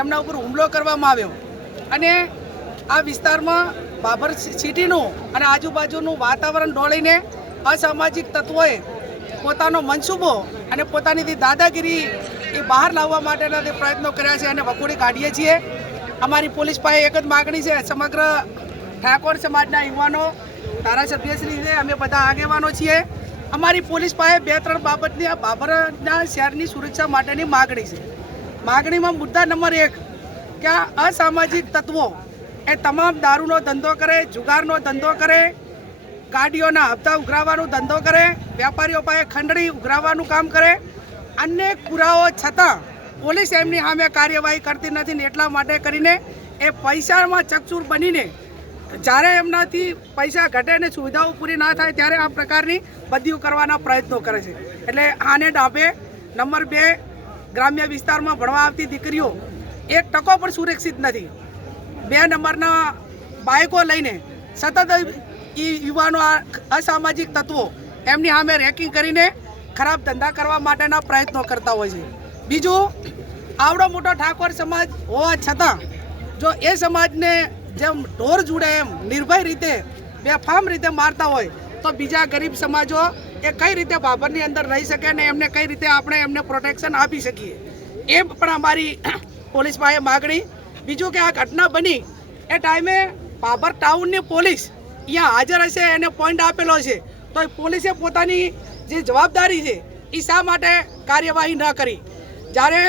એમના ઉપર હુમલો કરવામાં આવ્યો અને આ વિસ્તારમાં બાબર સિટીનું અને આજુબાજુનું વાતાવરણ ડોળીને અસામાજિક તત્વોએ પોતાનો મનસૂબો અને પોતાની દાદાગીરી એ બહાર લાવવા માટેના તે પ્રયત્નો કર્યા છે અને વખોડી કાઢીએ છીએ। અમારી પોલીસ પાસે એક જ માગણી છે, સમગ્ર ઠાકોર સમાજના યુવાનો ધારાસભ્યશ્રી છે, અમે બધા આગેવાનો છીએ। અમારી પોલીસ પાસે 2-3 બાબતની આ બાબરના શહેરની સુરક્ષા માટેની માગણી છે। માગણીમાં મુદ્દા નંબર 1 કે આ અસામાજિક તત્વો એ તમામ દારૂનો ધંધો કરે, જુગારનો ધંધો કરે, ગાડીઓના હપ્તા ઉઘરાવવાનો ધંધો કરે, વેપારીઓ પાસે ખંડણી ઉઘરાવવાનું કામ કરે। અનેક પુરાવો છતાં પોલીસ એમની સામે કાર્યવાહી કરતી નથી ને એટલા માટે કરીને એ પૈસામાં ચકચૂર બનીને જ્યારે એમનાથી પૈસા ઘટે ને સુવિધાઓ પૂરી ના થાય ત્યારે આ પ્રકારની બદલીઓ કરવાના પ્રયત્નો કરે છે। એટલે આને ડાબે નંબર 2 ગ્રામ્ય વિસ્તારમાં ભણવા આવતી દીકરીઓ 1% પણ સુરક્ષિત નથી। 2 નંબરના બાઇકો લઈને સતત યુવાનો અસામાજિક તત્વો એમની સામે રેકિંગ કરીને ખરાબ ધંધા કરવા માટેના પ્રયત્નો કરતા હોય છે। બીજું, આવડો મોટો ઠાકોર સમાજ હોવા છતાં જો એ સમાજને જેમ ઢોર જુડે એમ નિર્ભય રીતે બેફામ રીતે મારતા હોય તો બીજા ગરીબ સમાજો એ કઈ રીતે બાબરની અંદર રહી શકે ને એમને કઈ રીતે આપણે એમને પ્રોટેક્શન આપી શકીએ, એ પણ અમારી પોલીસ પાસે માગણી। બીજું કે આ ઘટના બની એ ટાઈમે બાબર ટાઉનની પોલીસ અહીંયા હાજર હશે, એને પોઈન્ટ આપેલો છે, તો એ પોલીસે પોતાની જે જવાબદારી છે એ શા માટે કાર્યવાહી ન કરી? જ્યારે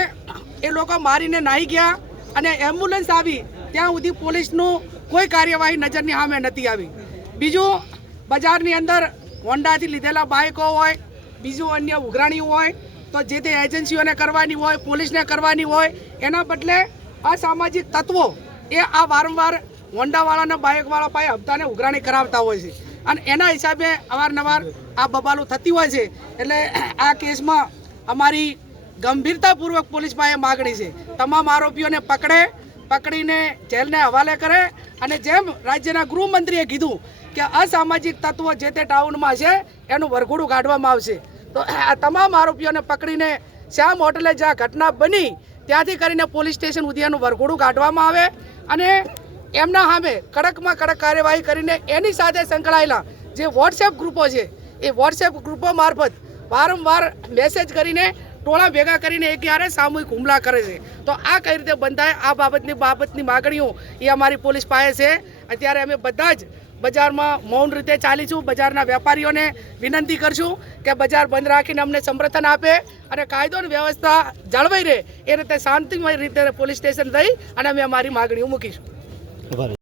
એ લોકો મારીને નાહી ગયા અને એમ્બ્યુલન્સ આવી ત્યાં સુધી પોલીસનું કોઈ કાર્યવાહી નજરની સામે નથી આવી। બીજું, બજારની અંદર હોન્ડાથી લીધેલા બાઇકો હોય, બીજું અન્ય ઉઘરાણી હોય તો જે તે એજન્સીઓને કરવાની હોય, પોલીસને કરવાની હોય, એના બદલે અસામાજિક તત્વો એ આ વારંવાર હોન્ડાવાળાના બાઇકવાળા પાસે હપ્તાને ઉઘરાણી કરાવતા હોય છે અને એના હિસાબે અવારનવાર આ બબાલું થતી હોય છે। એટલે આ કેસમાં અમારી ગંભીરતાપૂર્વક પોલીસ પાસે માગણી છે, તમામ આરોપીઓને પકડીને જેલને હવાલે કરે અને જેમ રાજ્યના ગૃહમંત્રીએ કીધું કે અસામાજિક તત્વો જે તે ટાઉનમાં છે એનું વરઘોડું કાઢવામાં આવશે। તો આ તમામ આરોપીઓને પકડીને શ્યામ હોટલે જ્યાં ઘટના બની ત્યાંથી કરીને પોલીસ સ્ટેશન સુધી એનું વરઘોડું કાઢવામાં આવે અને એમના સામે કડકમાં કડક કાર્યવાહી કરીને એની સાથે સંકળાયેલા જે વોટ્સએપ ગ્રુપો છે એ વોટ્સએપ ગ્રુપો મારફત વારંવાર મેસેજ કરીને ટોળા ભેગા કરીને એકયારે સામૂહિક હુમલા કરે છે। તો આ કઈ રીતે બંધ થાય આ બાબતની માગણીઓ એ અમારી પોલીસ પાસે છે। અત્યારે અમે બધા જ બજારમાં મૌન રીતે ચાલીશું, બજારના વેપારીઓને વિનંતી કરશું કે બજાર બંધ રાખીને અમને સમર્થન આપે અને કાયદો અને વ્યવસ્થા જળવાઈ રહે એ રીતે શાંતિમય રીતે પોલીસ સ્ટેશન જઈ અને અમે અમારી માગણીઓ મૂકીશું।